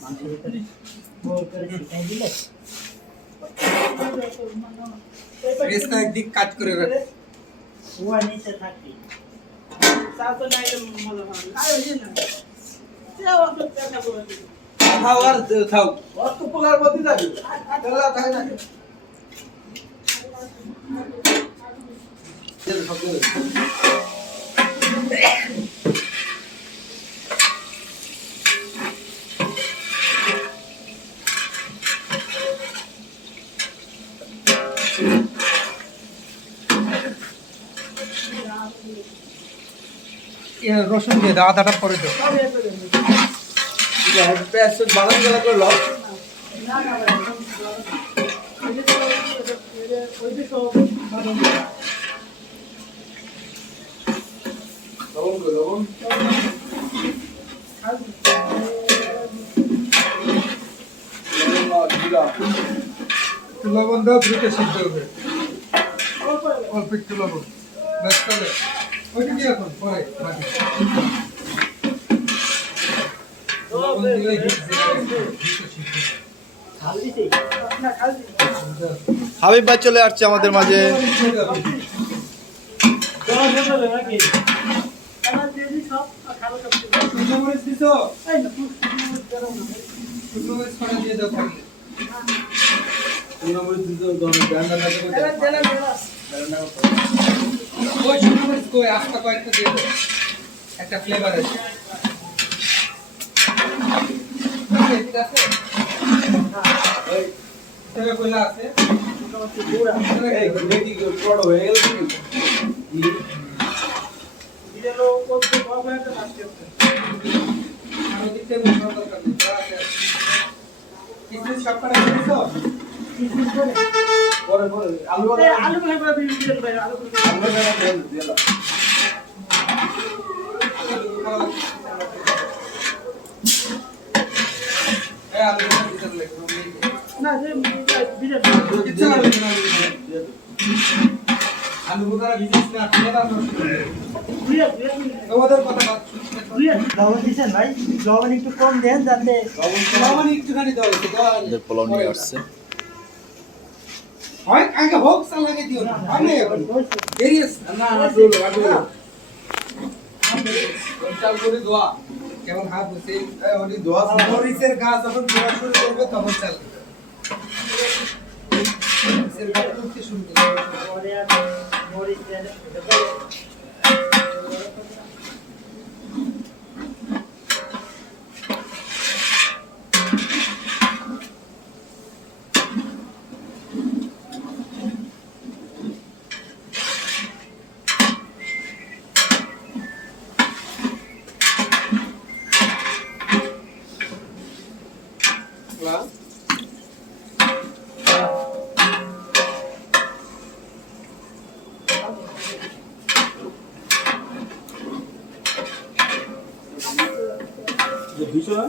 মাংসের ভিতরে গোল করে ছিটাই দিলে পেস্টটা একদিক কাট করে রাখ ওয়া নিচে থাকবে সাথে নাই ভালো ভালো আর ওই না যাও আপনি টাকা বলে দিন খাওয়ার খাও অত পোলার মধ্যে যাবে তেলা থাকে না রসুন দিয়ে দাও আদাটা পরে দাও পেঁয়াজ বাদাম গলা করে লও না না ওই যে সব লবণ করে লবণ লবণ দাও দ্রুত সিদ্ধ হবে অল্প একটু লবণ ব্যাস তাহলে ওইটা দিয়ে এখন পরে বাকি লবণ দিলে দ্রুত সিদ্ধ খাল দিতে না খালি হাবিব ভাই চলে আসছে আমাদের মাঝে জল ঢেলে নাকি খানা দিয়ে দিই সব খালো সব শুকনো মরিচ দিছো এই না গরম না শুকনো মরিচ কটা দিয়ে দাও থাকলে তিন নম্বরে দিতে গান্ডা না করে এরা জেলা জেলা ওই শুকনো মরিচ কই আস্তা কয়েকটা দিয়ে দাও একটা ফ্লেভার আছে ঠিক আছে এই তবে কইলা আছে এই দেখি বড় হয়ে গেল দিলে লোক কত ভাবে একটা আসছে আর দিতে মশলা দরকার নেই আছে কিসমিস সব কটা দিছো পরে পরে আলু এই আলু ভাই ভাই দিলেন ভাই আলু দিয়ে দাও আলু দিতে লাগে না যে দিলেন কিচ্ছু না আলু বোকারা ভিজিস না ফ্লেভার নষ্ট করে তোমাদের কথা বাদ লবণ দিচ্ছেন ভাই লবণ একটু কম দেন যাতে লবণ একটুখানি দাও তো আমাদের পোলাও নিয়ে আসছে হয় আগে হোক সাল লাগে দিও না আমি এরিয়াস না না চলো আগে চাল করে দোয়া কেমন হাত বসে ওটি দোয়া মরিচের গাছ যখন দোয়া শুরু করবে তখন চাল দিবে মরিচের গাছ উঠতে শুরু করবে পরে আর মরিচ দেন যে দিছো না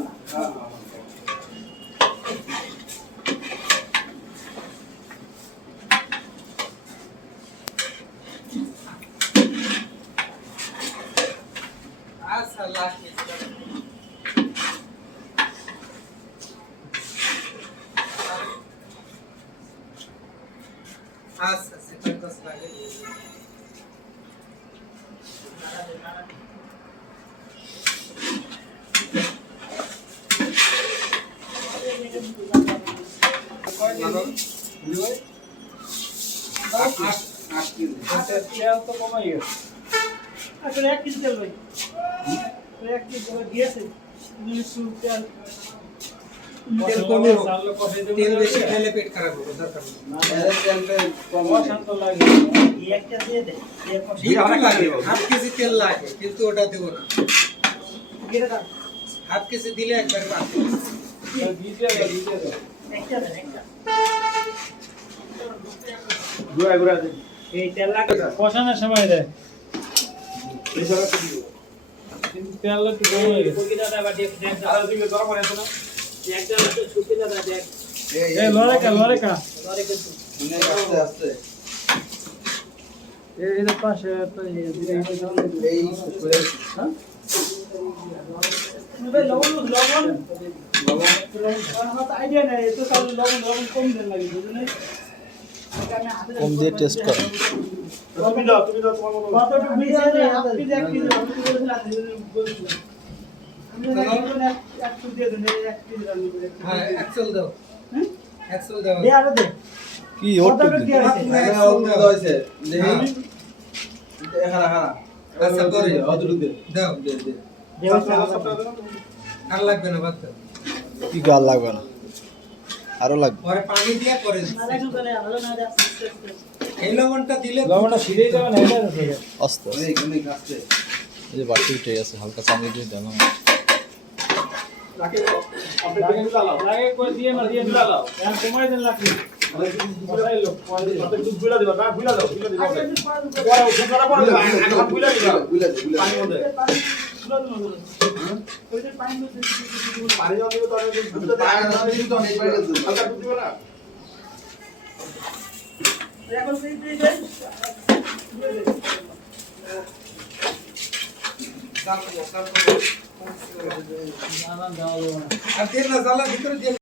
আচ্ছা লাস্ট আচ্ছা সেটা কষ্ট লাগে তেল তো কমাই গেছে আসলে 1 কেজি তেল ভাই 1 কেজি তেল দিয়েছে নিচু তেল তেল কমে হোক তেল বেশি খেলে পেট খারাপ হবে দরকার নেই তেলটা কম শান্ত লাগে এই একটা দিয়ে দেন একটু লাগে হাফ কেজি তেল লাগে কিন্তু ওটা দেবো না গিরে দাও হাফ কেজি দিলে একবারে পাঁচ দিতে দাও একটা দেন একটা ঘুরা ঘুরা দে এই তেল লাগে কষানোর সময় দেয় এই জায়গাটা দিও কিন্তু তেল একটু কম হয়ে গেছে মুরগি দাদা বা দেখ দেখ আর দিকে গরম করে আছে না একটা তো ছুটি দাদা দেখ এই লড়েকা ধরে কিন্তু মানে আস্তে আস্তে এই পাশে তো এই করে হ্যাঁ ভাই লবণ আমার আইডিয়া নেই তো তাহলে লবণ কম দেন লাগে বুঝলেন কম দিয়ে টেস্ট করো। তুমি দাও তোমার মতো কতটুকু মিশিয়ে আপনি দেখ কি আমি একটু দিয়ে দেন এক কেজি রান্না করে হ্যাঁ এক্সেল দাও এক্সেল দাও দে আরো দে কি ওর কতটুকু দিয়ে আছে আচ্ছা করে দাও দে আর লাগবে না বাদ দাও কি গাল লাগবে না, আরো লাগবে। পরে পানি দিয়ে পরে না দেখুন তাহলে ভালো না দেখ এই লবণটা দিলে লবণটা ছিঁড়েই যাবে না এটা আস্তে আস্তে এই যে বাটি উঠে গেছে, হালকা চামিয়ে দিয়ে দিলাম। লাগে কই দিয়ে না দিয়ে দিলাও এখন কমাই দেন লাগবে বসাই লো এখন সেই দিয়ে দেন না না যাওয়া যাবে না আর দিয়ে না জ্বালা ভিতরে দিয়ে